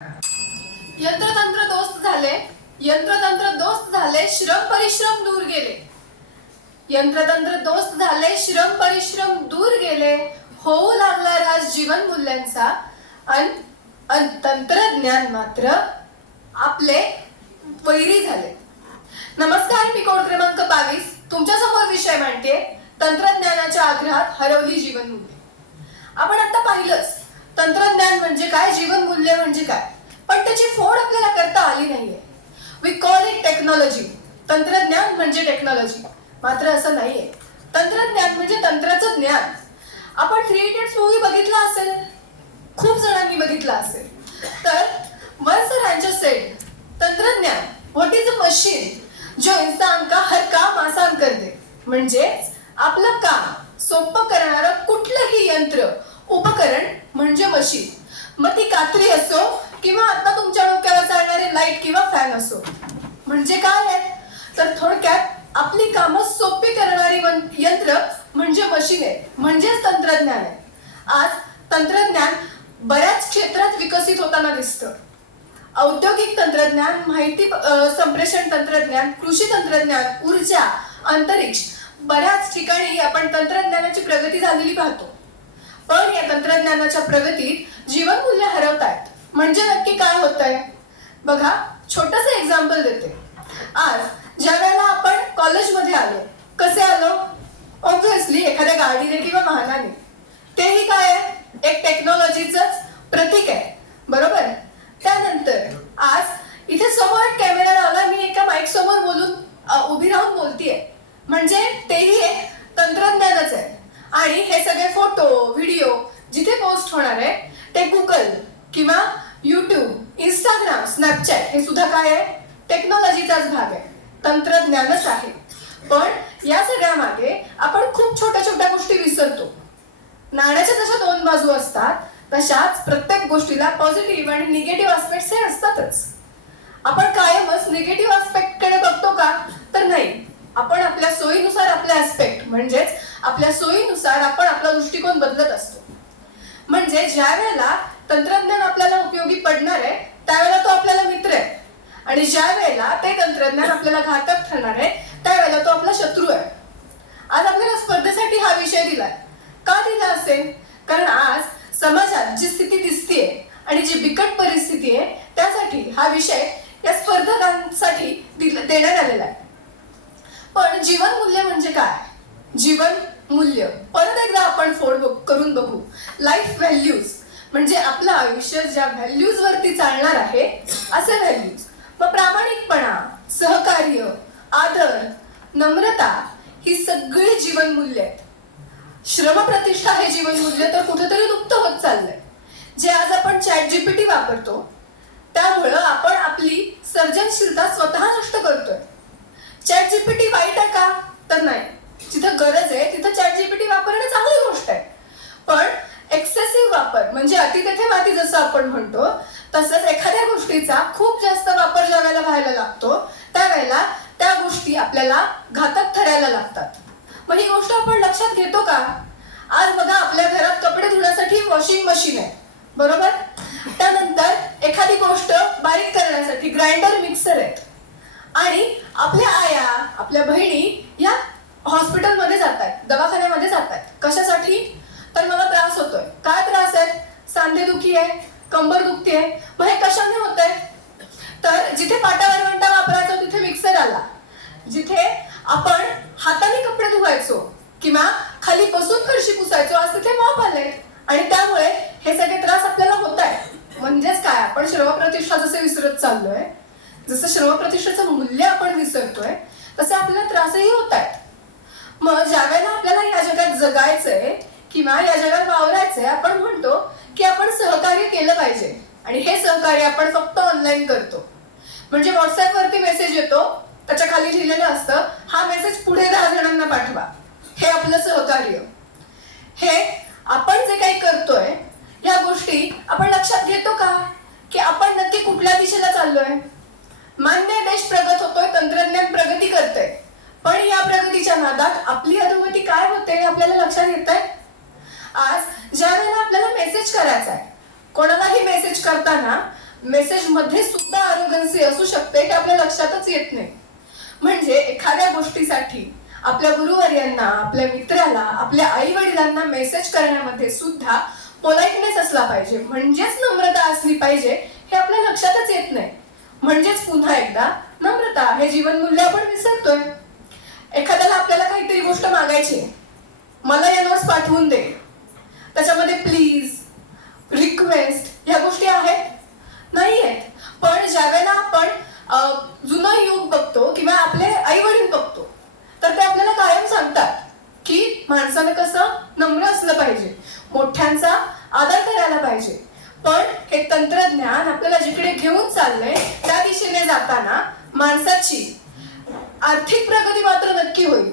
यंत्रतंत्र दोस्त झाले, यंत्रतंत्र दोस्त झाले, श्रम परिश्रम दूर गेले. यंत्रतंत्र दोस्त झाले, श्रम परिश्रम दूर गेले. होऊ लागला ऱ्हास जीवन मूल्यांचा, अन तंत्रज्ञान मात्र आपले वैरी झाले. नमस्कार, मी कोड क्रमांक 22 तुमच्या समोर विषय मांडते, तंत्रज्ञानाच्या आग्रहात हरवली जीवनमूल्य. आपण आता पाहिलंच तंत्रज्ञान म्हणजे काय, जीवनमूल्य म्हणजे काय, पण त्याची फोड आपल्याला करता आली नाहीये. We call it technology. तंत्रज्ञान म्हणजे टेक्नॉलॉजी, मात्र असं नाहीये. तंत्रज्ञान म्हणजे तंत्राचं ज्ञान. आपण 3 इडियट्स मूवी बघितला असेल, खूप जणांनी बघितला असेल. तर वन्स अ रैंचर सेड, तंत्रज्ञान व्हाट इज अ मशीन जो इंसान का हर काम आसान कर दे. म्हणजे आपलं काम सोपं करणारं कुठलंही यंत्र, उपकरण म्हणजे मशीन. मग ती कात्री असो किंवा आता तुमच्या डोक्यावर चालणारे लाईट किंवा फॅन असो. म्हणजे काय आहे, तर थोडक्यात आपली कामं सोपी करणारी यंत्र म्हणजे मशीन आहे, म्हणजेच तंत्रज्ञान आहे. आज तंत्रज्ञान बऱ्याच क्षेत्रात विकसित होताना दिसतं. औद्योगिक तंत्रज्ञान, माहिती संप्रेषण तंत्रज्ञान, कृषी तंत्रज्ञान, ऊर्जा, अंतरिक्ष, बऱ्याच ठिकाणी आपण तंत्रज्ञानाची प्रगती झालेली पाहतो. पण या तंत्रज्ञानाच्या प्रगतीत जीवनमूल्य हरवतायत. म्हणजे नक्की काय होतंय बघा, छोटंसं एक्झाम्पल देते. आज ज्या वेळेला आपण कॉलेजमध्ये आलो, कसे आलो? ऑब्व्हियसली एखाद्या गाडीने किंवा वाहनाने. तेही काय आहे, एक टेक्नॉलॉजीचंच प्रतीक आहे, बरोबर. त्यानंतर आज इथे समोर एक कॅमेरा लावला, मी एका माईक समोर बोलून उभी राहून बोलतीये, म्हणजे तेही एक तंत्रज्ञानच आहे. आणि हे सगळे फोटो, व्हिडिओ जिथे पोस्ट होणार आहे ते गुगल किंवा युट्यूब, इंस्टाग्राम, स्नॅपचॅट हे सुद्धा काय आहे, टेक्नॉलॉजीचाच भाग आहे, तंत्रज्ञानच आहे. पण या सगळ्या मागे आपण खूप छोट्या छोट्या गोष्टी विसरतो. नाण्याच्या जशा 2 बाजू असतात, तशाच प्रत्येक गोष्टीला पॉझिटिव्ह आणि निगेटिव्ह आस्पेक्ट्स हे असतातच. आपण कायमच निगेटिव्ह आस्पेक्ट कडे बघतो का, तर नाही. आपण आपल्या सोयीनुसार आपले आस्पेक्ट, म्हणजेच आपल्या सोयीनुसार आपण आपला दृष्टिकोन बदलत असतो. म्हणजे ज्या वेळेला तंत्रज्ञान आपल्याला उपयोगी पडणार आहे, त्यावेळेला तो आपल्याला मित्र आहे. आणि ज्या वेळेला ते तंत्रज्ञान आपल्याला घातक ठरणार आहे, त्यावेळेला तो आपला शत्रू आहे. आज आपल्याला स्पर्धेसाठी हा विषय दिलाय. का दिला असेल? कारण आज समाजात जी स्थिती दिसतीये आणि जी बिकट परिस्थिती आहे, त्यासाठी हा विषय या स्पर्धकांसाठी देण्यात आलेला आहे. पण जीवनमूल्य म्हणजे काय? जीवन मूल्य परत एकदा आपण फोड करून बघू. लाईफ व्हॅल्यूज म्हणजे आपलं आयुष्य ज्या व्हॅल्यूज वरती चालणार आहे, असे व्हॅल्यूज. मग प्रामाणिकपणा, सहकार्य, आदर, नम्रता ही सगळी जीवनमूल्य आहेत. श्रमप्रतिष्ठा हे जीवनमूल्य तर कुठेतरी लुप्त होत चाललंय. जे आज आपण ChatGPT वापरतो, त्यामुळं आपण आपली सर्जनशीलता स्वतः नष्ट करतोय. ChatGPT वाईट आहे का? तर नाही. जिथं गरज आहे तिथं ChatGPT वापरणं चांगली गोष्ट आहे. पण एक्सेसिव्ह वापर म्हणजे अति तेथे माती जसं आपण म्हणतो, तसंच एखाद्या गोष्टीचा खूप जास्त वापर ज्या वेळेला व्हायला लागतो, त्यावेळेला त्या गोष्टी आपल्याला घातक ठरायला लागतात. मग ही गोष्ट आपण लक्षात घेतो का? आज बघा, आपल्या घरात कपडे धुण्यासाठी वॉशिंग मशीन आहे, बरोबर. त्यानंतर एखादी गोष्ट बारीक करण्यासाठी ग्राइंडर, मिक्सर आहेत. आणि आपल्या आया, आपल्या बहिणी या हॉस्पिटलमध्ये जातात, दवाखान्यामध्ये जातात. कशासाठी? तर मला त्रास होतोय. काय त्रास आहे? सांधेदुखी आहे, कंबर दुखती आहे. मग हे कशाने होत आहे? तर जिथे पाटा वरवंटा वापरायचो तिथे मिक्सर आला. जिथे आपण हाताने कपडे धुवायचो किंवा खाली बसून फरशी पुसायचो, आज तिथे मॉप आले. आणि त्यामुळे हे सगळे त्रास आपल्याला होत आहे. म्हणजेच काय, आपण श्रमप्रतिष्ठा जसे विसरत चाललोय, जसं श्रमप्रतिष्ठेचं मूल्य आपण विसरतोय, तसे आपल्याला त्रासही होत आहेत. मग ज्या वेळेला आपल्याला या जगात जगायचंय किंवा या जगात वावरायचंय, आपण म्हणतो की आपण सहकार्य केलं पाहिजे. आणि हे सहकार्य आपण फक्त ऑनलाईन करतो. म्हणजे व्हॉट्सअपवरती मेसेज येतो, त्याच्या खाली लिहिलेलं असतं, हा मेसेज पुढे 10 जणांना पाठवा. हे आपलं सहकार्य. हे आपण जे काही करतोय, या गोष्टी आपण लक्षात घेतो का, की आपण नक्की कुठल्या दिशेला चाललोय? मान्य, देश प्रगत होतोय, तंत्रज्ञान प्रगती करतंय, पण या प्रगतीच्या नादात आपली अधोगती काय होते हे आपल्याला लक्षात येत आहे. आज ज्या वेळेला आपल्याला मेसेज करायचा आहे, कोणालाही मेसेज करताना मेसेज मध्ये सुद्धा अरोगन्सी असू शकते हे आपल्या लक्षातच येत नाही. म्हणजे एखाद्या गोष्टीसाठी आपल्या गुरुवर्यांना, आपल्या मित्राला, आपल्या आई वडिलांना मेसेज करण्यामध्ये सुद्धा पोलाइटनेस असला पाहिजे, म्हणजेच नम्रता असली पाहिजे हे आपल्या लक्षातच येत नाही. म्हणजेच पुन्हा एकदा नम्रता हे जीवनमूल्य आपण विसरतोय. एखाद्याला आपल्याला काहीतरी गोष्ट मागायची, मला या नोट्स पाठवून दे, त्याच्यामध्ये प्लीज, रिक्वेस्ट या गोष्टी आहेत नाही आहेत. पण ज्यावेळेला आपण जुनं युग बघतो किंवा आपले आई वडील बघतो तर ते आपल्याला कायम सांगतात की माणसानं कसं नम्र असलं पाहिजे, मोठ्यांचा आदर करायला पाहिजे. पण हे तंत्रज्ञान आपल्याला जिकडे घेऊन चाललंय त्या दिशेने जाताना माणसाची आर्थिक प्रगती मात्र नक्की होईल,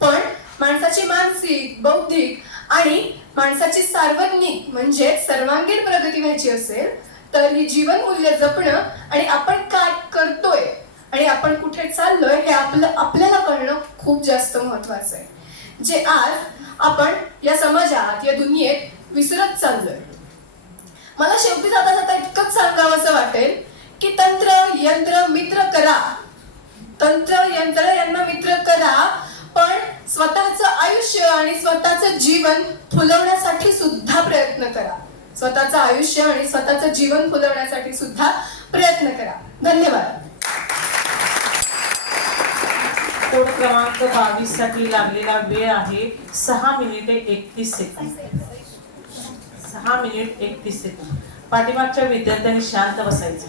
पण माणसाची मानसिक, बौद्धिक आणि माणसाची सार्वजनिक म्हणजे सर्वांगीण प्रगती व्हायची असेल तर ही जीवनमूल्य जपणं आणि आपण काय करतोय आणि आपण कुठे चाललोय हे आपल्याला कळणं खूप जास्त महत्वाचं आहे, जे आज आपण या समाजात, या दुनियेत विसरत चाललोय. मला शेवटी जाता जाता इतकंच सांगावंसं वाटेल की तंत्र यंत्र मित्र करा, तंत्र यंत्र यांना मित्र करा, पण स्वतःचं आयुष्य आणि स्वतःचं जीवन फुलवण्यासाठी सुद्धा प्रयत्न करा. स्वतःचं आयुष्य आणि स्वतःचं जीवन फुलवण्यासाठी सुद्धा प्रयत्न करा. धन्यवाद. कोड क्रमांक 22 साठी लागलेला वेळ आहे 6 मिनिटे 31 सेकंद. 6 minute 31 second. पाठीमागच्या विद्यार्थ्यांनी शांत बसायचं.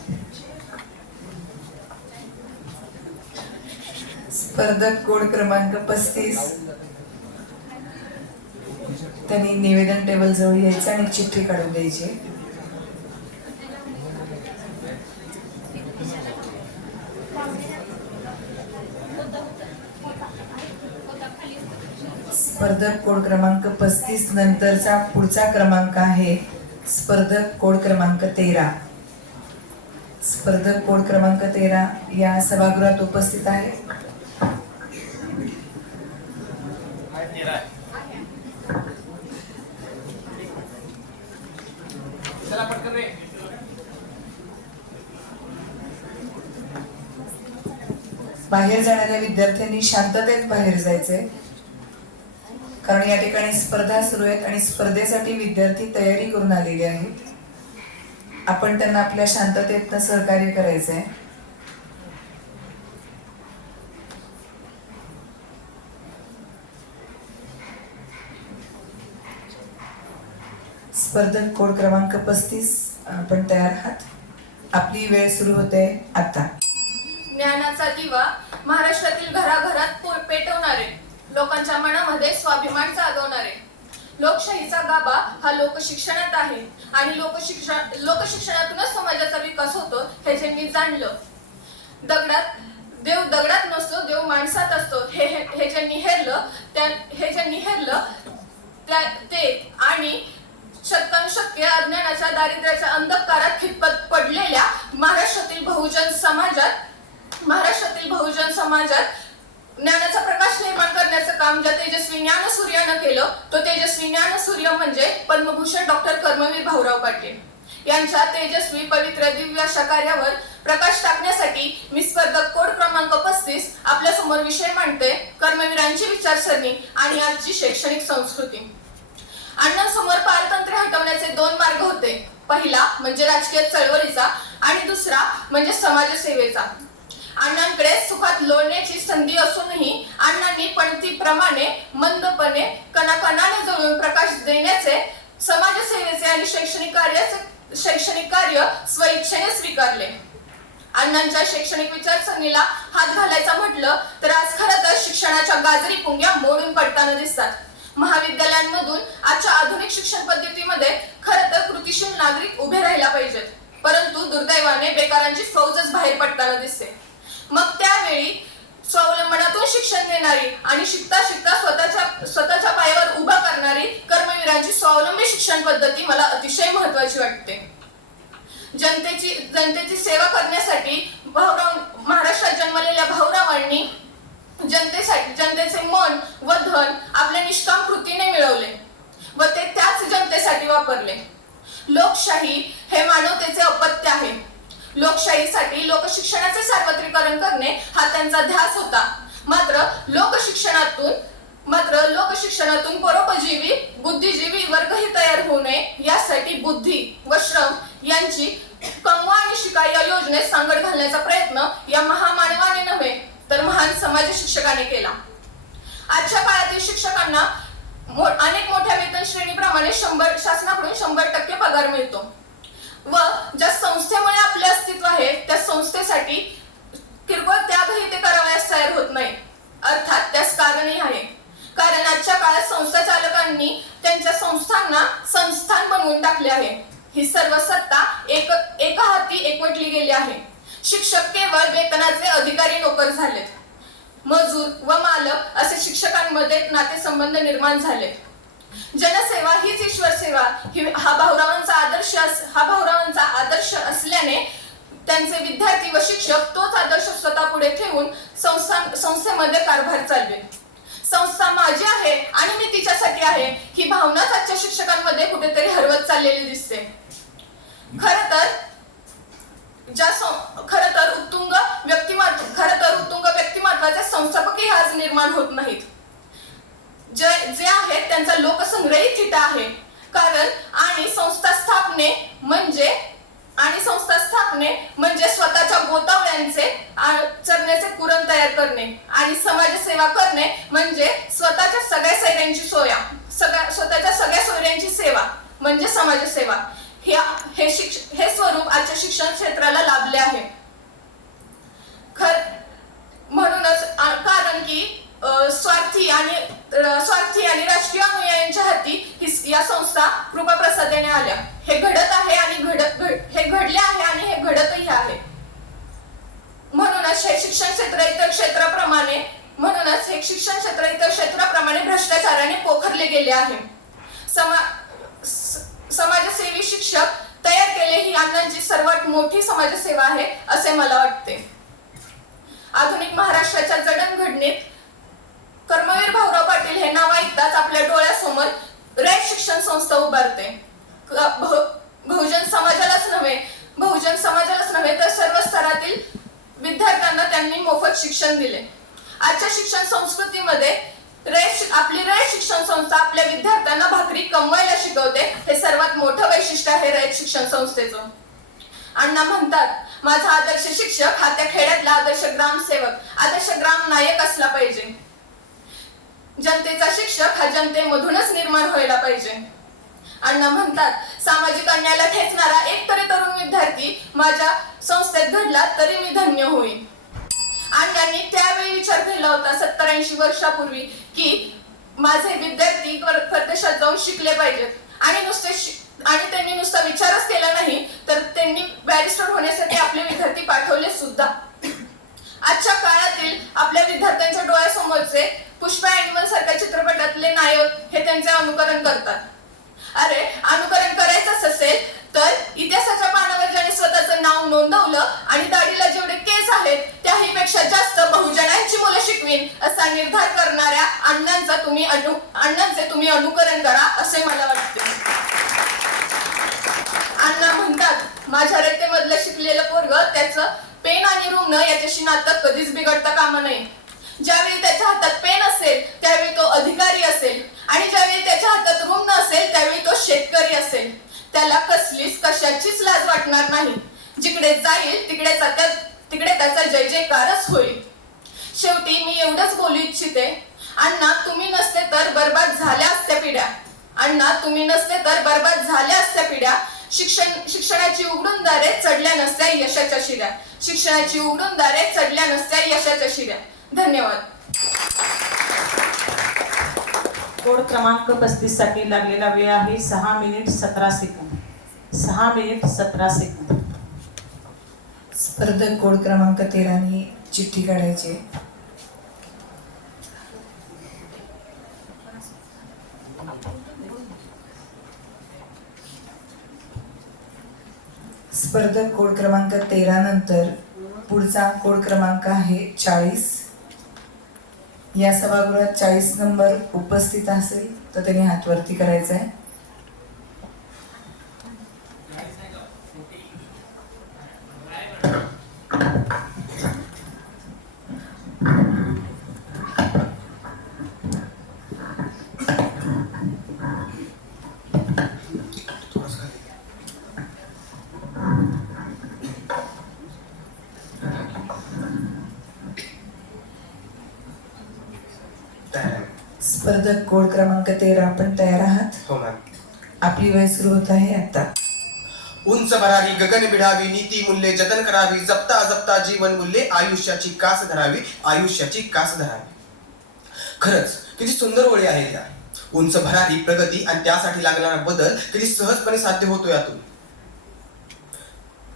स्पर्धक कोड क्रमांक 35 त्यांनी निवेदन टेबल जवळ यायचं आणि चिठ्ठी काढून द्यायची. स्पर्धक कोड क्रमांक 35 नंतरचा पुढचा क्रमांक आहे स्पर्धक कोड क्रमांक 13. स्पर्धक कोड क्रमांक 13 या सभागृहात उपस्थित आहे. बाहेर जाणाऱ्या विद्यार्थ्यांनी शांततेत बाहेर जायचंय, कारण या ठिकाणी स्पर्धा सुरू आहेत आणि स्पर्धेसाठी विद्यार्थी तयारी करून आलेले आहेत. आपण त्यांना आपल्या शांततेतनं सहकार्य करायचंय. स्पर्धक कोड क्रमांक 35 आपण तयार आहात. आपली वेळ सुरू होते आता. ज्ञानाचा दिवा महाराष्ट्रातील घराघरात पेटवणारे, लोकांच्या मनामध्ये स्वाभिमान जागवणारे. लोकशाहीचा गाभा हा लोकशिक्षणात आहे आणि लोकशिक्षणातूनच समाजाचा विकास होतो हे जे मी जाणलं. देव दगडात नसतो, देव माणसात असतो हे जे निहेरलं ते आणि शतकानुशतके अज्ञानाच्या दारिद्र्याच्या अंधकारात खितपत पडलेल्या महाराष्ट्रातील बहुजन समाजात ज्ञानाचा प्रकाश निर्माण करण्याचं काम ज्या तेजस्वी ज्ञानसूर्यानं केलं तो तेजस्वी ज्ञानसूर्य म्हणजे पद्मभूषण डॉक्टर कर्मवीर भाऊराव पाटील यांच्या तेजस्वी पवित्र दिव्य अशा कार्यावर प्रकाश टाकण्यासाठी मी स्पर्धक कोड क्रमांक 35 आपल्या समोर विषय मांडते. कर्मवीरांची विचारसरणी आणि आजची शैक्षणिक संस्कृती. अण्णांसमोर पारतंत्र्य हटवण्याचे 2 मार्ग होते. पहिला म्हणजे राजकीय चळवळीचा आणि दुसरा म्हणजे समाजसेवेचा. अण्णांकडे सुखात लोळण्याची संधी असूनही अण्णांनी पणतीप्रमाणे मंदपणे कणाकणाने जळून प्रकाश देण्याचे समाजसेवेचे आणि शैक्षणिक कार्य स्वइच्छेने स्वीकारले. अण्णांच्या शैक्षणिक विचारसरणीला हात घालायचा म्हटलं तर आज खरं तर शिक्षणाच्या गाजरी पुंग्या मोडून पडताना दिसतात. महाविद्यालयांमधून आजच्या आधुनिक शिक्षण पद्धतीमध्ये खरं तर कृतिशील नागरिक उभे राहायला पाहिजेत, परंतु दुर्दैवाने बेकारांची फौजच बाहेर पडताना दिसते. मग त्यावेळी स्वावलंबनातून शिक्षण देणारी आणि शिकता शिकता स्वतःच्या पायावर उभा करणारी कर्मवीरांची स्वावलंबी शिक्षण पद्धती मला अतिशय महत्वाची वाटते. जनतेची सेवा करण्यासाठी महाराष्ट्रात जन्मलेल्या भाऊरावांनी जनतेचे मन व धन आपल्या निष्काम कृतीने मिळवले व ते त्याच जनतेसाठी वापरले. लोकशाही हे मानवतेचे अपत्य आहे. लोकशाहीसाठी लोकशिक्षणाचे सार्वत्रिकरण करणे हा त्यांचा ध्यास होता. मात्र लोकशिक्षणातून परोपजीवी बुद्धिजीवी वर्गही तयार होऊ नये यासाठी बुद्धी व श्रम यांची कमवा आणि शिका या योजनेत सांगड घालण्याचा प्रयत्न या महामानवाने नव्हे तर महान समाज शिक्षकाने केला. आजच्या काळातील शिक्षकांना अनेक मोठ्या वेतन श्रेणीप्रमाणे शासनाकडून 100% पगार मिळतो व ज्या संस्थेमुळे आपले अस्तित्व आहे त्या संस्थेसाठी किरकोळ त्यागही ते करावयास तयार होत नाही. अर्थात त्यास कारणही आहे. कारण आजच्या काळात संस्था चालकांनी त्यांच्या संस्थांना संस्थान बनवून टाकले आहे. ही सर्व सत्ता एका हाती एकवटली गेली आहे. शिक्षक केवळ वेतनाचे अधिकारी नोकर झालेत. मजूर व मालक असे शिक्षकांमध्ये नातेसंबंध निर्माण झाले. जनसेवा हीच ईश्वर सेवा हा भाऊरावांचा आदर्श असल्याने त्यांचे विद्यार्थी व शिक्षक तोच आदर्श स्वतः पुढे ठेवून संस्थेमध्ये कारभार चालवे. संस्था माझी आहे आणि मी तिच्यासाठी आहे ही भावनाच आजच्या शिक्षकांमध्ये कुठेतरी हरवत चाललेली दिसते. खर तर उत्तुंग व्यक्तिमत्वाचे संस्थापकही आज निर्माण होत नाहीत. जे आहेत त्यांचा लोकसंग्रही थिटा आहे. कारण संस्था स्थापने म्हणजे स्वतःच्या गोतावळ्यांचे चरण्याचे कुरण तयार करणे आणि समाजसेवा करणे म्हणजे स्वतःच्या सगळ्या सोयऱ्यांची सेवा म्हणजे समाजसेवा. हे स्वरूप आजच्या शिक्षण क्षेत्राला लाभले आहे. म्हणूनच कारण की स्वार्थी आणि राजकीय अनुयायांच्या हाती या संस्था कृपाप्रसादाने आल्या. हे घडले आहे आणि हे घडतही आहे. म्हणूनच हे शिक्षण क्षेत्र इतर क्षेत्राप्रमाणे भ्रष्टाचाराने पोखरले गेले आहे. समाजसेवी शिक्षक तयार केले ही अण्णांची सर्वात मोठी समाजसेवा आहे असे मला वाटते. आधुनिक महाराष्ट्राच्या जडणघडणीत कर्मवीर भाऊराव पाटील हे नाव ऐकताच आपल्या डोळ्यासमोर रयत शिक्षण संस्था उभारते. बहुजन समाजालाच नव्हे तर सर्व स्तरातील विद्यार्थ्यांना त्यांनी मोफत शिक्षण दिले. आजच्या शिक्षण संस्कृतीमध्ये आपली रयत शिक्षण संस्था आपल्या विद्यार्थ्यांना भाकरी कमवायला शिकवते. हे सर्वात मोठं वैशिष्ट्य आहे रयत शिक्षण संस्थेचं. अण्णा म्हणतात, माझा आदर्श शिक्षक हा त्या खेड्यातला आदर्श ग्रामसेवक, आदर्श ग्राम नायक असला पाहिजे. जनतेचा शिक्षक हा जनतेमधूनच निर्माण व्हायला पाहिजे. अण्णा म्हणतात, सामाजिक अन्यायाला ठेचणारा एक तरी तरुण विद्यार्थी माझ्या संस्थेत घडला तरी मी धन्य होईल. अण्णांनी त्यावेळी विचार केला होता 70-80 वर्षापूर्वी की माझे विद्यार्थी परदेशात जाऊन शिकले पाहिजेत आणि त्यांनी नुसता विचारच केला नाही तर त्यांनी बॅरिस्टर होण्यासाठी आपले विद्यार्थी पाठवले सुद्धा. आजच्या काळातील आपल्या विद्यार्थ्यांच्या डोळ्यासमोरचे पुष्पा ॲनिमल सारख्या चित्रपटातले नायक हे त्यांचे अनुकरण करतात. अरे अनुकरण करायचंच असेल तर इतिहासाच्या पानावर ज्याने स्वतःचं नाव नोंदवलं आणि दाढीला जेवढे केस आहेत त्याहीपेक्षा जास्त बहुजनांची मुलं शिकवीन असा निर्धार करणाऱ्या अण्णांचे तुम्ही अनुकरण करा असे मला वाटते. अण्णा म्हणतात, माझ्या रयतेमधलं शिकलेलं पोरग त्याचं पेन आणि रुग्ण याच्याशी नातं कधीच बिघडता कामा नये. ज्यावेळी त्याच्या हातात पेन असेल त्यावेळी तो अधिकारी असेल आणि ज्यावेळी त्याच्या हातात रुग्ण असेल त्यावेळी तो शेतकरी असेल. त्याला कशाचीच लाज वाटणार नाही. जिकडे जाईल तिकडे त्याचा जय जयकारच होईल. शेवटी मी एवढंच बोलू इच्छिते, अण्णा तुम्ही नसते तर बर्बाद झाल्या असत्या पिढ्या. शिक्षणाची उघडून दारे चढल्या नसत्या यशाच्या शिड्या. धन्यवाद. कोड क्रमांक 35 साठी लागलेला वेळ आहे 6 मिनिट 17 सेकंद. 6 minute 17 second. स्पर्धक कोड क्रमांक 13 नी चिठ्ठी काढायची. स्पर्धक कोड क्रमांक 13 नंतर पुढचा कोड क्रमांक आहे 40. या सभागृहात 40 नंबर उपस्थित असेल तर त्यांनी हात वरती करायचा आहे. स्पर्धक कोड क्रमांक 13, आपण तयार आहात? हो मॅम. आपली वेळ सुरू होत आहे आता. उंच भरारी गगन बिडावी, नीती मूल्ये जतन करावी, जपता अजपता जीवन मूल्ये, आयुष्याची कास धरावी, आयुष्याची कास धरावी. खरंच किती सुंदर ओळी आहेत त्या. उंच भरारी, प्रगती आणि त्यासाठी लागणारा बदल किती सहजपणे साध्य होतो यातून.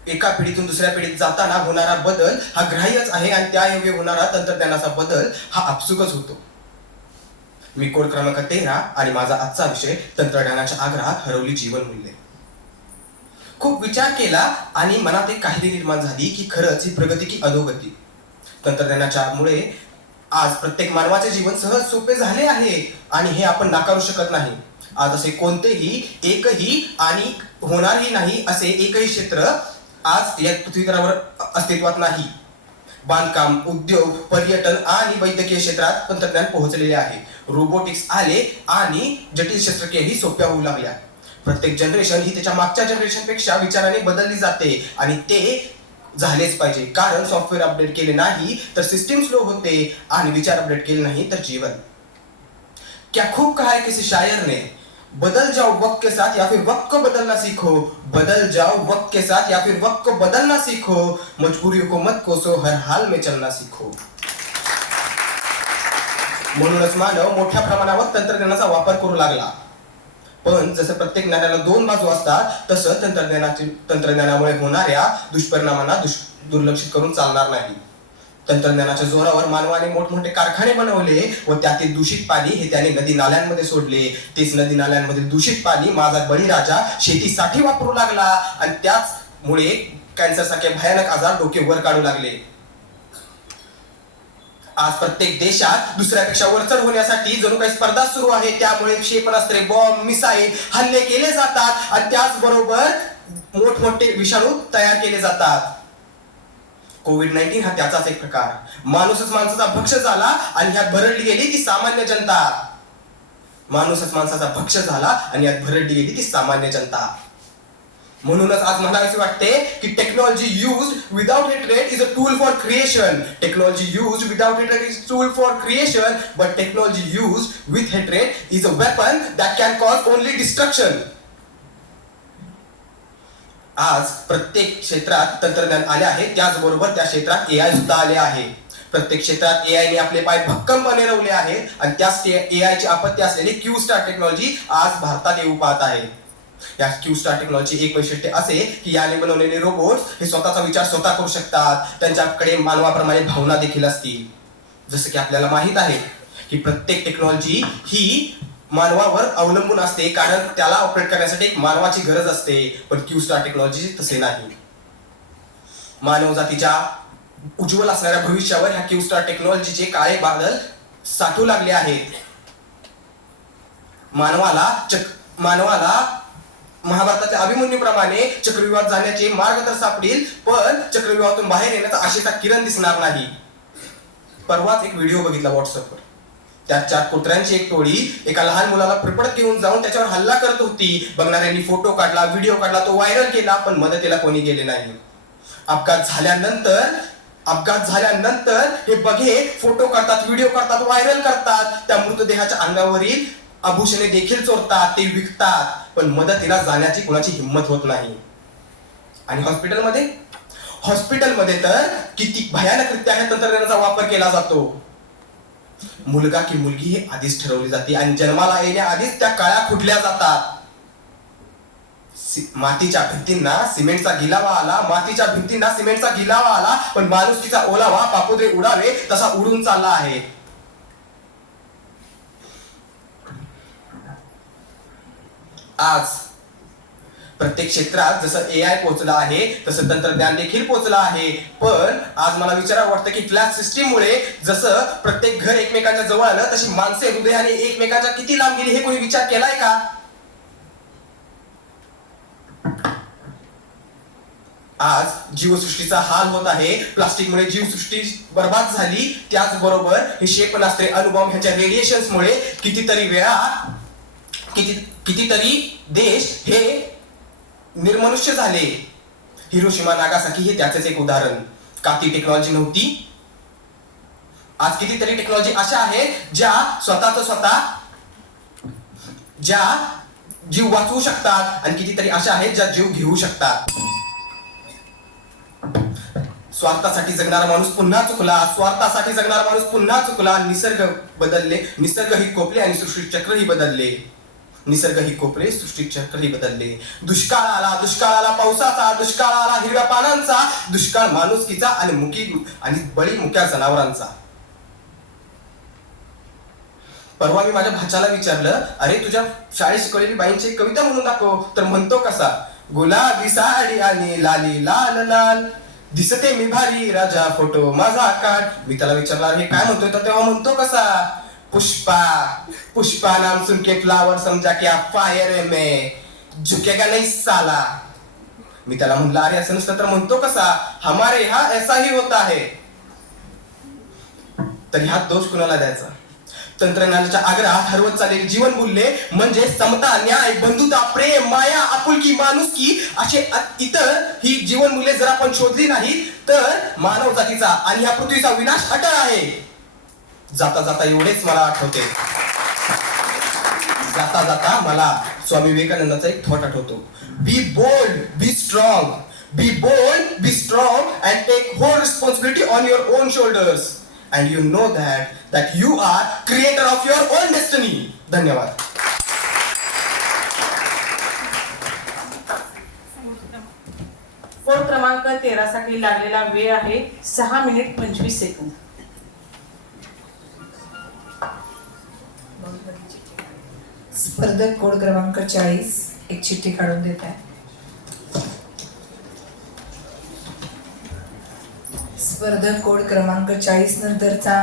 एका पिढीतून दुसऱ्या पिढीत जाताना होणारा बदल हा ग्राह्यच आहे आणि त्यायोगे होणारा तंत्रज्ञानाचा बदल हा आपसुकच होतो. मी कोड क्रमांक 13 आणि माझा आजचा विषय तंत्रज्ञानाच्या आग्रहात हरवली जीवनमूल्ये. खूप विचार केला आणि मनात एक काहिली निर्माण झाली की खरंच ही प्रगती की अधोगती. तंत्रज्ञानाच्या मुळे आज प्रत्येक मानवाचे जीवन सहज सोपे झाले आहे आणि हे आपण नाकारू शकत नाही. आज असे कोणतेही एकही आणि होणारही नाही असे एकही क्षेत्र आज या पृथ्वीतलावर अस्तित्वात नाही. बांधकाम, उद्योग, पर्यटन आणि वैद्यकीय क्षेत्रात तंत्रज्ञान पोहोचलेले आहे. रोबोटिक्स आले आणि जटिल शस्त्रक्रियाही सोप्या होऊ लागल्या. प्रत्येक जनरेशन ही त्याच्या मागच्या जनरेशन पेक्षा विचाराने बदलली जाते आणि ते झालेच पाहिजे. कारण सॉफ्टवेअर अपडेट केले नाही तर सिस्टीम स्लो होते आणि विचार अपडेट केले नाही तर जीवन. क्या खूब कहा है किसी शायर ने, बदल जाओ वक्त के साथ या फिर वक्त को बदलना सीखो. बदल जाओ वक्त के साथ या फिर वक्त को बदलना सीखो. मजबूरियों को मत कोसो, हर हाल में चलना सीखो. म्हणूनच मानव मोठ्या प्रमाणावर तंत्रज्ञानाचा वापर करू लागला. पण जसं प्रत्येक नाण्याला दोन बाजू असतात तसं तंत्रज्ञानामुळे होणाऱ्या दुष्परिणामांना दुर्लक्षित करून चालणार नाही. तंत्रज्ञानाच्या जोरावर मानवाने मोठमोठे कारखाने बनवले व त्यातील दूषित पाणी हे त्याने नदी नाल्यांमध्ये सोडले. तेच नदी नाल्यांमधील दूषित पाणी माझा बळीराजा शेतीसाठी वापरू लागला आणि त्याचमुळे कॅन्सर सारखे भयानक आजार डोके वर काढू लागले. आज प्रत्येक देशात दुसऱ्यापेक्षा वरचढ होण्यासाठी जणू काही स्पर्धा सुरू आहे. त्यामुळे क्षेपणास्त्रे, बॉम्ब, मिसाईल हल्ले केले जातात आणि त्याचबरोबर मोठमोठे विषाणू तयार केले जातात. कोविड-19 हा त्याचाच एक प्रकार. माणूसच माणसाचा भक्ष झाला आणि ह्यात भरडली गेली ती सामान्य जनता. माणूसच माणसाचा भक्ष झाला आणि यात भरडली गेली ती सामान्य जनता. म्हणूनच आज मला असे वाटते की technology used without hatred is a tool for creation. Technology used without hatred is tool for creation, but technology used with hatred is a weapon that can cause only destruction. आज प्रत्येक क्षेत्रात तंत्रज्ञान आले आहे, त्याचबरोबर त्या क्षेत्रात AI सुद्धा आले आहे. प्रत्येक क्षेत्रात AI ने आपले पाय भक्कमपणे रोवले आहेत आणि त्याच AI ची आपत्ती असलेली क्यू-स्टार टेक्नॉलॉजी आज भारतात येऊ पाहत आहे. या क्यू-स्टार टेक्नॉलॉजी एक वैशिष्ट्य असे की याने बनवलेले रोबोट्स हे स्वतःचा विचार स्वतः करू शकतात. त्यांच्याकडे मानवाप्रमाणे भावना देखील असतील. जसं की आपल्याला माहित आहे की प्रत्येक टेक्नॉलॉजी ही मानवावर अवलंबून असते कारण त्याला ऑपरेट करण्यासाठी एक मानवाची गरज असते. पण क्यू-स्टार टेक्नॉलॉजी तसे नाही. मानवजातीच्या उज्ज्वल असणाऱ्या भविष्यावर ह्या क्यू-स्टार टेक्नॉलॉजीचे काळे बादल साठू लागले आहेत. मानवाला महाभारताच्या अभिमन्यूप्रमाणे चक्रव्यूहात जाण्याचे मार्ग तर सापडील, पण चक्रव्यूहातून बाहेर येण्याचा आशेचा किरण दिसणार नाही. परवाच एक व्हिडिओ बघितला व्हॉट्सअपवर. त्यात 4 कुत्र्यांची एक टोळी एका लहान मुलाला फिरपडत घेऊन जाऊन त्याच्यावर हल्ला करत होती. बघणाऱ्यांनी फोटो काढला, व्हिडिओ काढला, तो व्हायरल केला, पण मदतीला कोणी गेले नाही. अपघात झाल्यानंतर हे बघे फोटो काढतात, व्हिडिओ करतात, व्हायरल करतात. त्या मृतदेहाच्या अंगावरील आभूषणे देखील चोरतात, ते विकतात, पण मदतीला जाण्याची कुणाची हिंमत होत नाही. आणि हॉस्पिटलमध्ये तर किती भयानकरित्या ह्या तंत्रज्ञानाचा वापर केला जातो. मुलगा की मुलगी ही आधीच ठरवली जाते आणि जन्माला येण्याआधीच त्या काळ्या खुडल्या जातात. मातीच्या भिंतींना सिमेंटचा गिलावा आला, पण माणुसकीचा ओलावा पापुद्रे उडावे तसा उडून चालला आहे. आज प्रत्येक क्षेत्रात जसं AI पोहोचलं आहे तसं तंत्रज्ञान देखील पोहोचलं आहे. पण आज मला विचारावं वाटतं की फ्लॅट सिस्टीममुळे जसं प्रत्येक घर एकमेकांच्या जवळ आलं तशी माणसे हृदयाने एकमेकांच्या किती लांब गेली हे कोणी विचार केलाय का? आज जीवसृष्टीचा हाल होत आहे. प्लास्टिकमुळे जीवसृष्टी बर्बाद झाली. त्याचबरोबर हे क्षेपणास्त्रे, अणुबॉम्ब ह्यांच्या रेडिएशन्समुळे कितीतरी देश हे निर्मनुष्य झाले. हिरोशिमा, नागासाकी हे त्याचेच एक उदाहरण. का ती टेक्नॉलॉजी नव्हती? आज कितीतरी टेक्नॉलॉजी अशा आहेत ज्या स्वतः ज्या जीव वाचवू शकतात आणि कितीतरी अशा आहेत ज्या जीव घेऊ शकतात. स्वार्थासाठी जगणारा माणूस पुन्हा चुकला, स्वार्थासाठी जगणारा माणूस पुन्हा चुकला. निसर्ग बदलले, निसर्ग ही कोपले आणि सृष्टी चक्रही बदलले. निसर्ग ही कोपरे, सृष्टी चक्रही बदलले. दुष्काळ आला, दुष्काळ आला पावसाचा, दुष्काळ आला हिरव्या पानांचा, दुष्काळ माणुसकीचा आणि बळी मुक्या जनावरांचा. परवा मी माझ्या भाच्याला विचारलं, अरे तुझ्या शाळेत शिकवलेली बाईंची एक कविता म्हणून दाखव. तर म्हणतो कसा, गुलाबी साडी आणि लाली लाल लाल, दिसते मी भारी राजा फोटो माझा काढ. मी त्याला विचारला, अरे काय म्हणतोय? तर तेव्हा म्हणतो कसा, पुष्पा पुष्पा नाम सुन के फ्लावर समजा क्या फायर है मैं झुकेगा नहीं साला. मी त्याला म्हणलं, अरे असं नसतं तर म्हणतो कसा, हमारे यहाँ ऐसा ही होता है. तर ह्यात दोष कुणाला द्यायचा? तंत्रज्ञानाच्या आग्रहात हरवत चाललेले जीवन मूल्ये म्हणजे समता, न्याय, बंधुता, प्रेम, माया, आपुलकी, माणुसकी असे इतर ही जीवन मूल्ये जर आपण शोधली नाही तर मानव जातीचा आणि ह्या पृथ्वीचा विनाश अटळ आहे. जाता जाता एवढेच मला आठवते, जाता जाता मला स्वामी विवेकानंदाचा एक थॉट आठवतो. Be bold, be strong, be bold, be strong and take whole responsibility on your own shoulders and you know that you are creator of your own destiny. धन्यवाद. कोड क्रमांक 13 साठी लागलेला वेळ आहे 6 मिनिट 25 सेकंद. स्पर्धक code क्रमांक 40 एक चिठ्ठी काढून देत आहे. स्पर्धक कोड क्रमांक 40 नंतरचा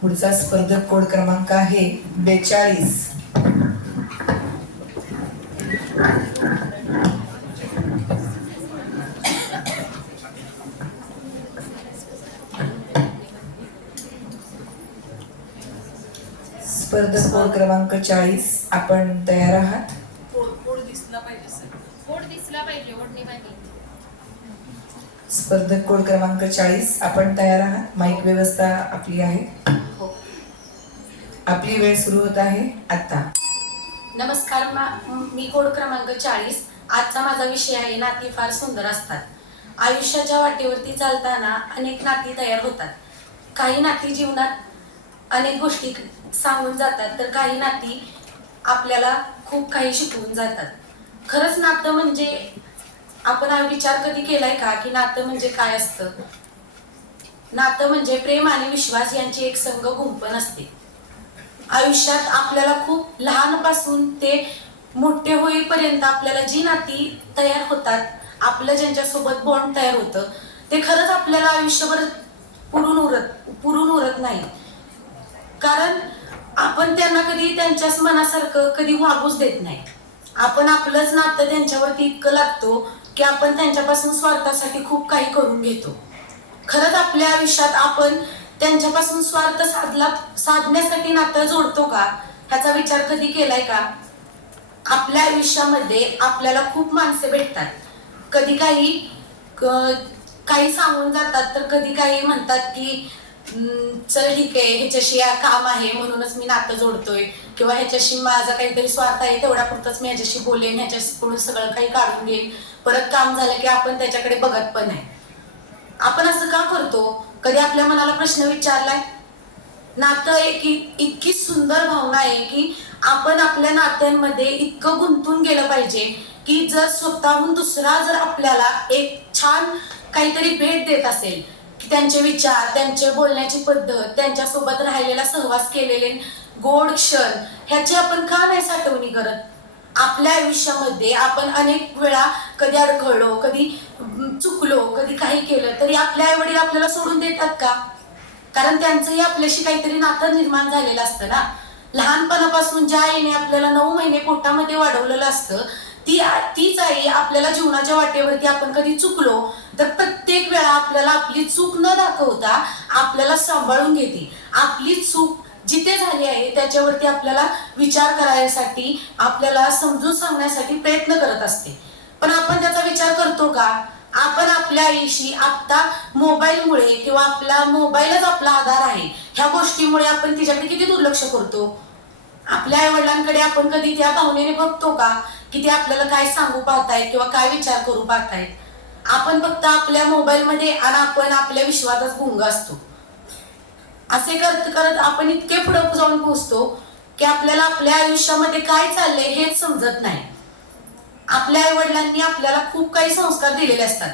पुढचा स्पर्धक कोड क्रमांक आहे 42. स्पर्धक कोड क्रमांक 40 आपण तयार आहात? कोड दिसला पाहिजे सर. कोड दिसला पाहिजे, ओढणी पाहिजे. स्पर्धक कोड क्रमांक 40 आपण तयार आहात? माईक व्यवस्था आपली आहे? आपली वेळ सुरू होत आहे आता. नमस्कार, मी कोड क्रमांक 40. आजचा माझा विषय आहे नाती फार सुंदर असतात. आयुष्याच्या वाटेवरती चालताना अनेक नाती तयार होतात. काही नाती जीवनात अनेक गोष्टी सांगून जातात, तर काही नाती आपल्याला खूप काही शिकवून जातात. खरंच नातं म्हणजे, आपण हा विचार कधी केलाय का की नातं म्हणजे काय असतं? नातं म्हणजे प्रेम आणि विश्वास यांची एक संघ गुंफण असते. आयुष्यात आपल्याला खूप लहानपासून ते मोठे होईपर्यंत आपल्याला जी नाती तयार होतात, आपलं ज्यांच्यासोबत बॉन्ड तयार होतं, ते खरंच आपल्याला आयुष्यभर पुरून उरत नाही. कारण आपण त्यांना कधी त्यांच्याच मनासारखं कधी वागूच देत नाही. आपण आपलंच नातं त्यांच्यावरती इतकं लागतो की आपण त्यांच्यापासून स्वार्थासाठी खूप काही करून घेतो. खरंच आपल्या आयुष्यात आपण त्यांच्यापासून स्वार्थ साधण्यासाठी नातं जोडतो का, ह्याचा विचार कधी केलाय का? आपल्या आयुष्यामध्ये आपल्याला खूप माणसे भेटतात. कधी काही सांगून जातात, तर कधी काही म्हणतात की चल ठीक आहे, ह्याच्याशी काम आहे म्हणूनच मी नातं जोडतोय, किंवा ह्याच्याशी माझा काहीतरी स्वार्थ आहे तेवढ्यापुरतच मी ह्याच्याशी बोलेन, ह्याच्याकडून सगळं काही काढून घेईन, परत काम झालं की आपण त्याच्याकडे बघत पण नाही. आपण असं का करतो? कधी आपल्या मनाला प्रश्न विचारलाय? नातं एक इतकी सुंदर भावना आहे की आपण आपल्या नात्यांमध्ये इतकं गुंतून गेलं पाहिजे की जर स्वतःहून दुसरा जर आपल्याला एक छान काहीतरी भेट देत असेल, त्यांचे विचार, त्यांचे बोलण्याची पद्धत, त्यांच्यासोबत राहिलेला सहवास केलेले गोड क्षण, ह्याची आपण का नाही साठवणी करत? आपल्या आयुष्यामध्ये आपण अनेक वेळा कधी अडखळलो, कधी चुकलो, कधी काही केलं तरी आपले आई वडील आपल्याला सोडून देतात का? कारण त्यांचंही आपल्याशी काहीतरी नातं निर्माण झालेलं असतं ना. लहानपणापासून ज्या आईने आपल्याला 9 महिने पोटामध्ये वाढवलेलं असतं, तीच आई आपल्याला जीवनाच्या वाटेवरती आपण कधी चुकलो तर प्रत्येक वेळा आपल्याला आपली चूक न दाखवता आपल्याला सांभाळून घेते. आपली चूक जिथे झाली आहे त्याच्यावरती आपल्याला विचार करायसाठी, आपल्याला समजून सांगण्यासाठी प्रयत्न करत असते. पण आपण त्याचा विचार करतो का? आपण आपल्या आईशी आता मोबाईलमुळे, किंवा आपला मोबाईलच आपला आधार आहे ह्या गोष्टीमुळे आपण तिच्याकडे किती दुर्लक्ष करतो. आपल्या आई वडिलांकडे आपण कधी त्या भावनेने बघतो का की ते आपल्याला काय सांगू पाहतायत किंवा काय विचार करू पाहतायत? आपण फक्त आपल्या मोबाईलमध्ये आणि आपण आपल्या विश्वातच गुंग असतो. असे करत करत आपण इतके पुढे जाऊन पोहोचतो की आपल्याला आपल्या आयुष्यामध्ये काय चाललंय हेच समजत नाही. आपल्या आई वडिलांनी आपल्याला खूप काही संस्कार दिलेले असतात,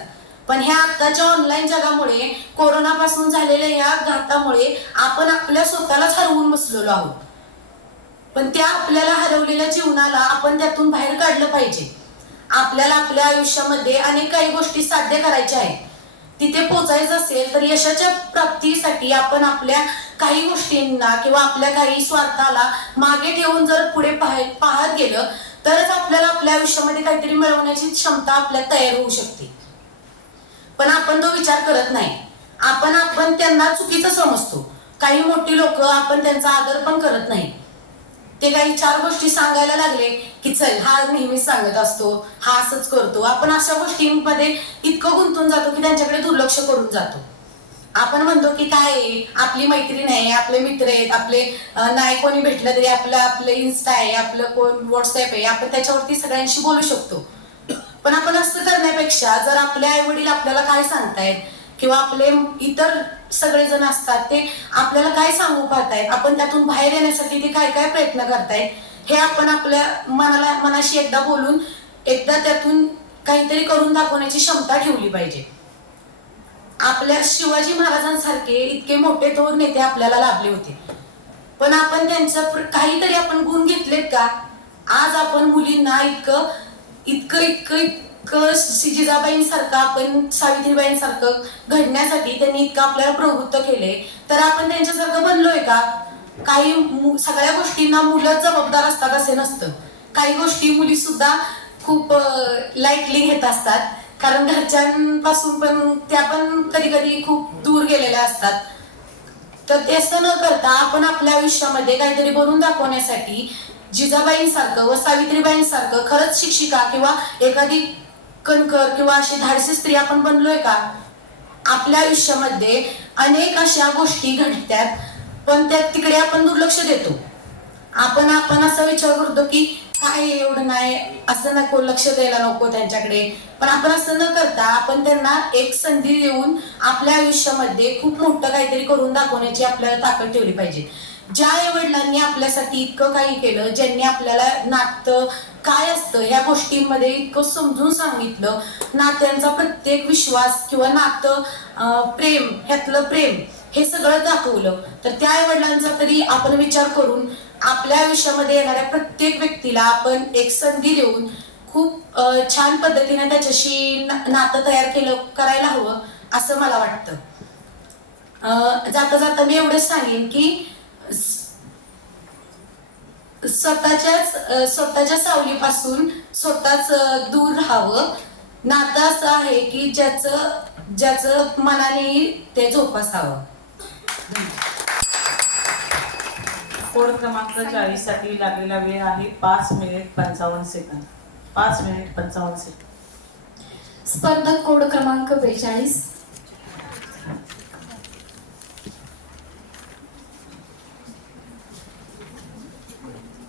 पण ह्या आताच्या ऑनलाईन जगामुळे, कोरोनापासून झालेल्या या घातामुळे आपण आपल्या स्वतःलाच हरवून बसलेलो आहोत. पण त्या आपल्याला हरवलेल्या जीवनाला आपण त्यातून बाहेर काढलं पाहिजे. आपल्याला आपल्या आयुष्यामध्ये अनेक काही गोष्टी साध्य करायच्या आहेत. तिथे पोचायचं असेल तर यशाच्या प्राप्तीसाठी आपण आपल्या काही गोष्टींना किंवा आपल्या काही स्वार्थाला मागे ठेवून जर पुढे पाहत गेलं तरच आपल्याला आपल्या आयुष्यामध्ये काहीतरी मिळवण्याची क्षमता आपल्यात तयार होऊ शकते. पण आपण तो विचार करत नाही. आपण त्यांना चुकीचं समजतो. काही मोठी लोक आपण त्यांचा आदर पण करत नाही. ते काही 4 गोष्टी सांगायला लागले की चल हा नेहमीच सांगत असतो, हा असंच करतो. आपण अशा गोष्टींमध्ये इतकं गुंतून जातो की त्यांच्याकडे दुर्लक्ष करून जातो. आपण म्हणतो की काय आहे, आपली मैत्रीण आहे, आपले मित्र आहेत, आपले नाही कोणी भेटलं तरी आपलं इन्स्टा आहे, आपलं कोण व्हॉट्सअप आहे, आपण त्याच्यावरती सगळ्यांशी बोलू शकतो. पण आपण असं करण्यापेक्षा जर आपले आई वडील आपल्याला काय सांगतायत किंवा आपले इतर सगळेजण असतात ते आपल्याला काय सांगू पाहतायत, आपण त्यातून बाहेर येण्यासाठी ते काय काय प्रयत्न करतायत, हे आपण आपल्या मनाशी एकदा बोलून एकदा त्यातून काहीतरी करून दाखवण्याची क्षमता ठेवली पाहिजे. आपल्या शिवाजी महाराजांसारखे इतके मोठे थोर नेते आपल्याला लाभले होते, पण आपण त्यांचं काहीतरी आपण गुण घेतलेत का? आज आपण मुलींना इतकं इतकं इतकं इतकं जिजाबाईंसारखं, आपण सावित्रीबाईंसारखं घडण्यासाठी त्यांनी इतकं आपल्याला प्रवृत्त केले, तर आपण त्यांच्यासारखं बनलोय का? काही सगळ्या गोष्टींना मुलं जबाबदार असतात असे नसतं. काही गोष्टी मुली सुद्धा खूप लाईटली घेत असतात, कारण घरच्यांपासून पण त्या पण कधी कधी खूप दूर गेलेल्या असतात. तर ते असं न करता आपण आपल्या आयुष्यामध्ये काहीतरी बनवून दाखवण्यासाठी जिजाबाईंसारखं व सावित्रीबाईंसारखं खरंच शिक्षिका किंवा एखादी कणकर किंवा अशी धाडसी स्त्री आपण बनलोय का? आपल्या आयुष्यामध्ये अनेक अशा गोष्टी घडतात, पण त्या तिकडे आपण दुर्लक्ष देतो. आपण असा विचार करतो की काय एवढं नाही, असं नको, लक्ष द्यायला नको त्यांच्याकडे. पण आपण असं न करता आपण त्यांना एक संधी देऊन आपल्या आयुष्यामध्ये खूप मोठं काहीतरी करून दाखवण्याची आपल्याला ताकद ठेवली पाहिजे. ज्या आई वडिलांनी आपल्यासाठी इतकं काही केलं, ज्यांनी आपल्याला नातं काय असतं ह्या गोष्टींमध्ये इतकं समजून सांगितलं, नात्यांचा प्रत्येक विश्वास किंवा नातं प्रेम, ह्यातलं प्रेम हे सगळं दाखवलं, तर त्या आई वडिलांचा तरी आपण विचार करून आपल्या आयुष्यामध्ये येणाऱ्या प्रत्येक व्यक्तीला आपण एक संधी देऊन खूप छान पद्धतीने त्याच्याशी नातं तयार करायला हवं असं मला वाटतं. जाता जाता मी एवढंच सांगेन की स्वतःच्या सावलीपासून स्वतःच दूर राहावं. नातं असं आहे की ज्याचं मनाने ते जोपासावं. कोड क्रमांक 40 साठी लागलेला वेळ आहे 5 मिनिट 55 सेकंद. 5 minute 55 second. स्पर्धक कोड क्रमांक 42.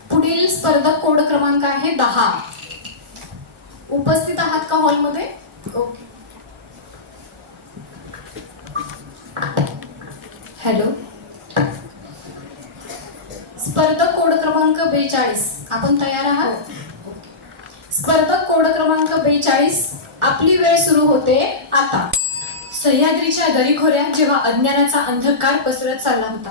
पुढील स्पर्धक कोड क्रमांक आहे 10. उपस्थित आहात का हॉलमध्ये? ओके. हॅलो. स्पर्धक कोड क्रमांक 42. आपण तयार आहात? स्पर्धक कोड क्रमांक 42. आपली वेळ सुरू होते आता. सह्याद्रीच्या दरीखोऱ्यात जेव्हा अज्ञानाचा अंधकार पसरत चालला होता,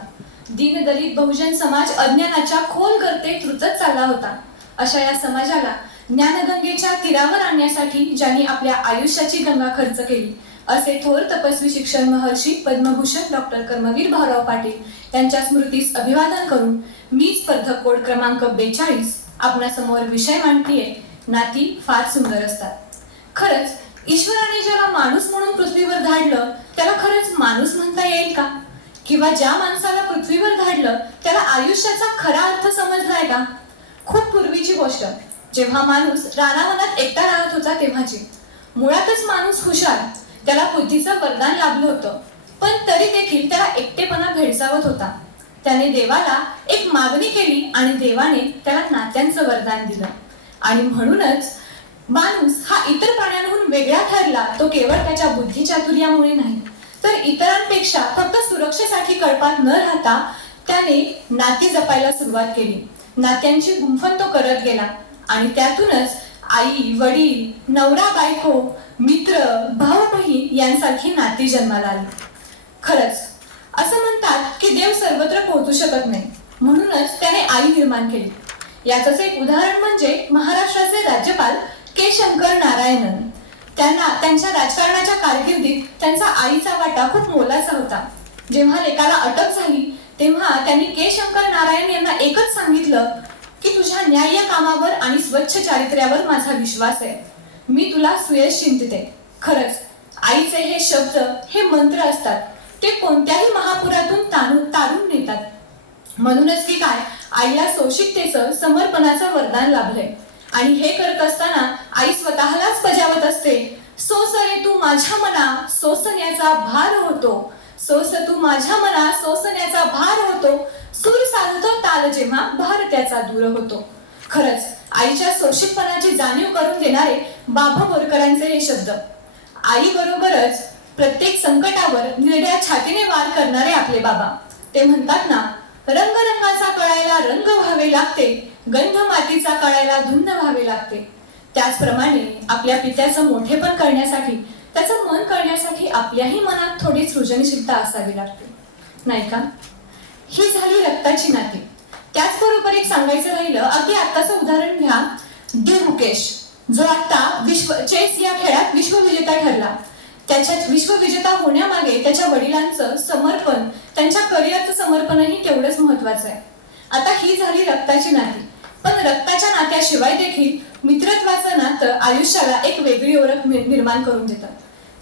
दीनदलित बहुजन समाज अज्ञानाच्या खोल गर्तेत रुतत चालला होता, अशा या समाजाला ज्ञानगंगेच्या तीरावर आणण्यासाठी ज्यांनी आपल्या आयुष्याची गंगा खर्च केली, असे थोर तपस्वी शिक्षण महर्षी पद्मभूषण डॉक्टर कर्मवीर भाऊराव पाटील यांच्या स्मृतीस अभिवादन करून मी स्पर्धक कोड क्रमांक 42 आपणासमोर विषय मांडतीये. नाती फार सुंदर असतात. खरंच ईश्वराने ज्याला माणूस म्हणून पृथ्वीवर धाडलं त्याला खरंच माणूस म्हणता येईल का? किंवा ज्या माणसाला पृथ्वीवर धाडलं त्याला आयुष्याचा खरा अर्थ समजलाय का? खूप पूर्वीची गोष्ट, जेव्हा माणूस रानावनात एकटा राहत होता तेव्हाची. मुळातच माणूस हुशार, त्याला बुद्धीचं वरदान लाभलं होतं, पण तरी देखील त्याला एकटेपणा भेडसावत होता. त्याने देवाला एक मागणी केली आणि देवाने त्याला नात्यांचं वरदान दिलं. आणि म्हणूनच माणूस हा इतर प्राण्यांहून वेगळा ठरला तो केवळ त्याच्या बुद्धिचातुर्यामुळे नाही, तर इतरांपेक्षा फक्त सुरक्षेसाठी कळपात न राहता त्याने नाती जपायला सुरुवात केली. नात्यांची गुंफण तो करत गेला आणि त्यातूनच आई वडील, नवरा बायको, मित्र, भाऊ बहीण यांसारखी नाती जन्माला आली. खरंच असं म्हणतात की देव सर्वत्र पोहोचू शकत नाही, म्हणूनच त्याने आई निर्माण केली. याचंच एक उदाहरण म्हणजे महाराष्ट्राचे राज्यपाल के शंकर नारायणन. त्यांना त्यांच्या राजकारणाच्या कारकिर्दीत त्यांचा आईचा वाटा खूप मोलाचा होता. जेव्हा लेकाला अटक झाली तेव्हा त्यांनी के शंकर नारायण यांना एकच सांगितलं की तुझ्या न्याय्य कामावर आणि स्वच्छ चारित्र्यावर माझा विश्वास आहे, मी तुला सुयश चिंतिते. खरंच आईचे हे शब्द हे मंत्र असतात, ते कोणत्याही महापुरातून तारून नेतात. म्हणूनच की काय, आईला सोशिकतेचं समर्पणाचं वरदान लाभलंय आणि हे करत असताना आई स्वतःलाच बजावत असते, सोसरे तू माझ्या मना सोसण्याचा भार होतो, सोस तू माझ्या मना सोसण्याचा भार होतो, सूर साधतो ताल जेव्हा भार त्याचा दूर होतो. खरंच आईच्या सोशिकपणाची जाणीव करून देणारे बाबा बोरकरांचे हे शब्द. आई बरोबरच प्रत्येक संकटावर निर्दया छातीने वार करणारे आपले बाबा. ते म्हणतात ना, रंग रंगाचा कळायला रंग व्हावे लागते, गंध मातीचा कळायला धुंद व्हावे लागते. त्याचप्रमाणे आपल्या पित्याचं मोठेपण करण्यासाठी, त्याचं मन करण्यासाठी आपल्याही मनात थोडी सृजनशीलता असावी लागते, नाही का? ही झाली रक्ताची नाती. त्याचबरोबर एक सांगायचं राहिलं, अगदी आत्ताचं उदाहरण घ्या, देव मुकेश, जो आता चेस या खेळात विश्वविजेता ठरला. त्याच्या विश्वविजेता होण्यामागे त्याच्या वडिलांचं समर्पण, त्यांच्या करिअरचं समर्पणही तेवढंच महत्वाचं आहे. आता ही झाली रक्ताची नाती, पण रक्ताच्या नात्याशिवाय देखील मित्रत्वाचं नातं आयुष्याला एक वेगळी ओळख निर्माण करून देतं,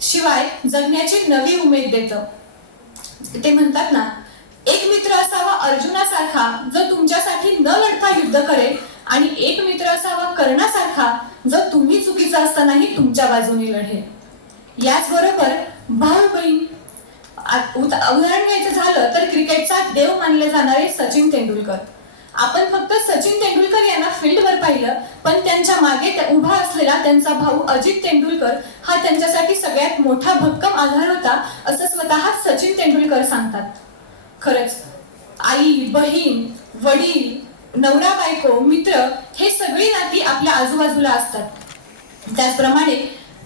शिवाय जगण्याची नवी उमेद देतं. ते म्हणतात ना, एक मित्र असावा अर्जुनासारखा जो तुमच्यासाठी न लढता युद्ध करेल, आणि एक मित्र असावा कर्णासारखा जो तुम्ही चुकीचा असतानाही तुमच्या बाजूने लढेल. याचबरोबर भाऊ बहीण, उदाहरण घ्यायचं झालं तर क्रिकेटचा देव मानले जाणारे सचिन तेंडुलकर. आपण फक्त सचिन तेंडुलकर यांना फील्डवर पाहिलं, पण त्यांच्या मागे उभा असलेला त्यांचा भाऊ अजित तेंडुलकर हा त्यांच्यासाठी सगळ्यात मोठा भक्कम आधार होता, असं स्वतः सचिन तेंडुलकर सांगतात. खरंच आई बहीण, वडील, नवरा बायको, मित्र हे सगळी नाती आपल्या आजूबाजूला असतात. त्याचप्रमाणे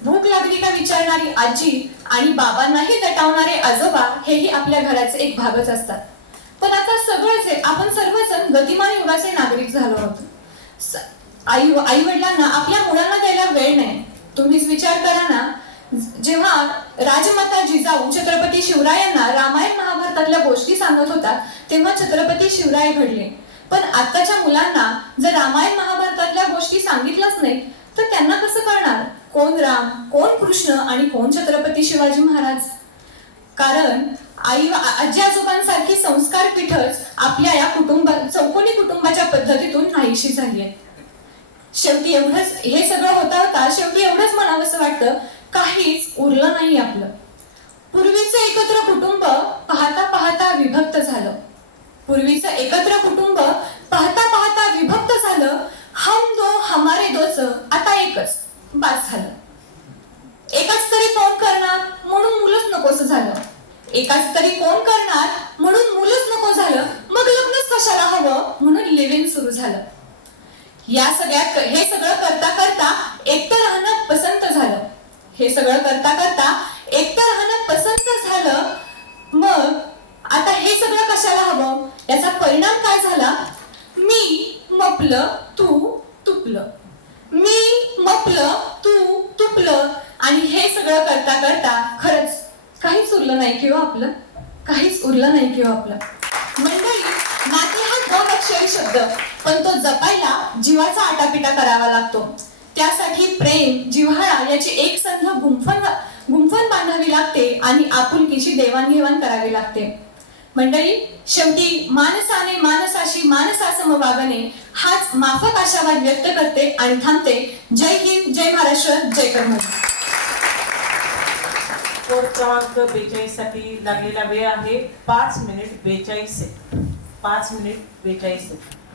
भूक लागली का विचारणारी आजी आणि बाबांनाही दटावणारे आजोबा हेही आपल्या घराचे एक भागच असतात. पण आता सगळेच आपण सर्वजण गतिमान युगाचे नागरिक झालो आहोत. आई वडिलांना आपल्या मुलांना द्यायला वेळ नाही. तुम्हीच विचार करा ना, जेव्हा राजमाता जिजाऊ छत्रपती शिवरायांना रामायण महाभारतातल्या गोष्टी सांगत होता तेव्हा छत्रपती शिवराय घडले. पण आताच्या मुलांना जर रामायण महाभारतातल्या गोष्टी सांगितल्याच नाही तर त्यांना कसं कळणार कोण राम, कोण कृष्ण आणि कोण छत्रपती शिवाजी महाराज? कारण आजी आजोबांसारखी संस्कार पीठच आपल्या या चौकोनी कुटुंबाच्या पद्धतीतून नाहीशी झाली आहे. शेवटी एवढंच, हे सगळं होता शेवटी एवढंच म्हणावंसं वाटतं, काहीच उरलं नाही आपलं. पूर्वीचं एकत्र कुटुंब पाहता पाहता विभक्त झालं. पूर्वीचं एकत्र कुटुंब पाहता पाहता विभक्त झालं. हम दो हमारे दोच आता एकच बास झालं. एकाच तरी कोण करणार म्हणून मुलंच नकोस झालं. एकाच तरी कोण करणार म्हणून मुलंच नको झालं. मग लग्नच कशाला हवं म्हणून लिव्हिंग सुरू झालं. या सगळ्यात हे सगळं करता करता एकटं राहणं पसंत झालं. हे सगळं करता करता एकटं राहणं पसंत झालं. मग आता हे सगळं कशाला हवं? याचा परिणाम काय झाला? मी मपलं तू तुपलं, मी मपलं तू तुपलं. आणि हे सगळं करता करता खरंच काहीच उरलं नाही किंवा आपलं, काहीच उरलं नाही किंवा आपलं. मंडळी, नाते हा 2 अक्षरी शब्द, पण तो जपायला जीवाचा आटापिटा करावा लागतो. त्यासाठी प्रेम, जिव्हाळा याची एक संध गुंफण बांधावी लागते आणि आपुलकीची देवाणघेवाण करावी लागते. मंडळी, शेवटी माणसाने माणसाशी माणसासम वागणे हाच माफक आशावाद व्यक्त करते आणि थांबते. जय हिंद, जय महाराष्ट्र, जय कर्मवीर. कोड क्रमांक 42 साठी लागलेला वेळ आहे 5 मिनिट 42 सेकंद. 5 minute 42 second.